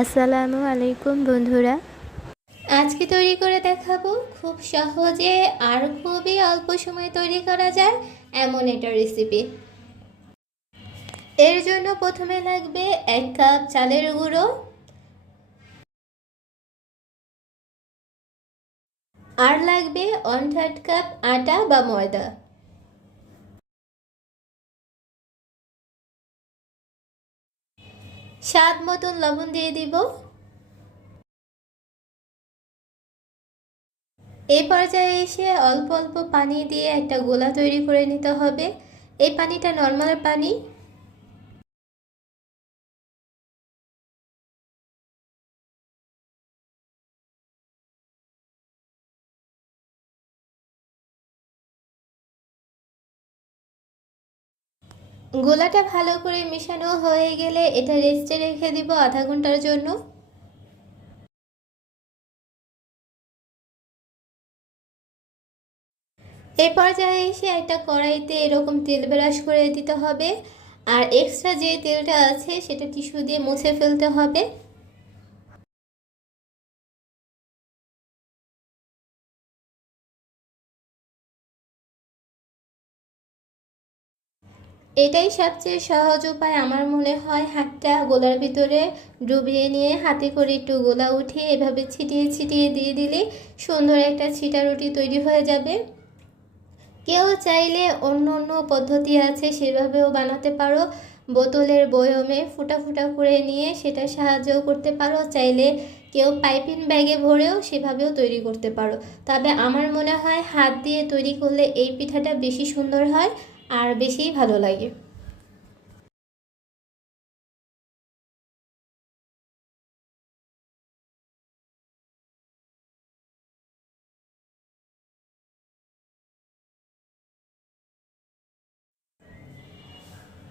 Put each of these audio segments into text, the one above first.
আসসালামু আলাইকুম বন্ধুরা। আজকে তৈরি করে দেখাবো খুব সহজে আর খুবই অল্প সময়ে তৈরি করা যায় এমন একটা রেসিপি এর জন্য প্রথমে লাগবে এক কাপ চালের গুঁড়ো। আর লাগবে ওয়ান থার্ড কাপ আটা বা ময়দা। স্বাদ মতন লবণ দিয়ে দিব। এই পর্যায়ে এসে অল্প অল্প পানি দিয়ে একটা গোলা তৈরি করে নিতে হবে। এই পানিটা নর্মাল পানি। গোলাটা ভালো করে মেশানো হয়ে গেলে এটা রেস্টে রেখে দিব আধা ঘণ্টার জন্য। এই পর্যায়ে এসে একটা কড়াইতে এরকম তেল ব্রাশ করে দিতে হবে। আর এক্সট্রা যে তেলটা আছে সেটা টিস্যু দিয়ে মুছে ফেলতে হবে। এটাই সবচেয়ে সহজ উপায় আমার মনে হয় হাতটা গোলার ভিতরে ডুবিয়ে নিয়ে হাতে করে একটু গোলা উঠে এভাবে ছিটিয়ে ছিটিয়ে দিয়ে দিলে সুন্দর একটা ছিটা রুটি তৈরি হয়ে যাবে। কেউ চাইলে অন্য অন্য পদ্ধতি আছে, সেভাবেও বানাতে পারো। বোতলের বয়মে ফুটা ফুটা করে নিয়ে সেটা সাহায্যও করতে পারো। চাইলে কেউ পাইপিং ব্যাগে ভরেও সেভাবেও তৈরি করতে পারো। তবে আমার মনে হয় হাত দিয়ে তৈরি করলে এই পিঠাটা বেশি সুন্দর হয়। আর বেশিই ভালো লাগে।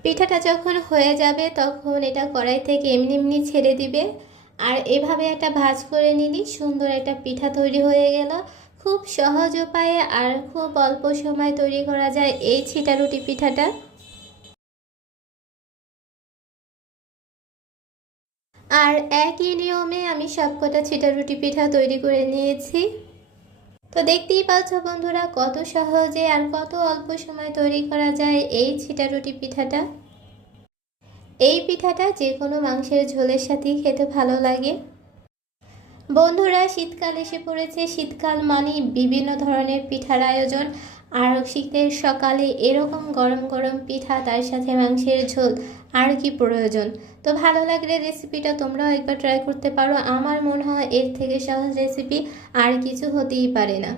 পিঠাটা যখন হয়ে যাবে, তখন এটা কড়াই থেকে এমনি এমনি ছেড়ে দিবে। আর এভাবে একটা ভাজ করে নিলি, সুন্দর একটা পিঠা তৈরি হয়ে গেল। খুব সহজ উপায়ে আর খুব অল্প সময় তৈরি করা যায় এই ছিটা রুটি পিঠাটা। আর একই নিয়মে আমি সবকটা ছিটা রুটি পিঠা তৈরি করে নিয়েছি। তো দেখতেই পাচ্ছ বন্ধুরা কত সহজে আর কত অল্প সময় তৈরি করা যায় এই ছিটা রুটি পিঠাটা। এই পিঠাটা যে কোনো মাংসের ঝোলের সাথেই খেতে ভালো লাগে। বন্ধুরা, শীতকাল এসে পড়েছে। শীতকাল মানে বিভিন্ন ধরনের পিঠার আয়োজন। আর শীতের সকালে এরকম গরম গরম পিঠা, তার সাথে মাংসের ঝোল। আর কি প্রয়োজন? তো ভালো লাগলে রেসিপিটা তোমরাও একবার ট্রাই করতে পারো। আমার মনে হয় এর থেকে সহজ রেসিপি আর কিছু হতেই পারে না।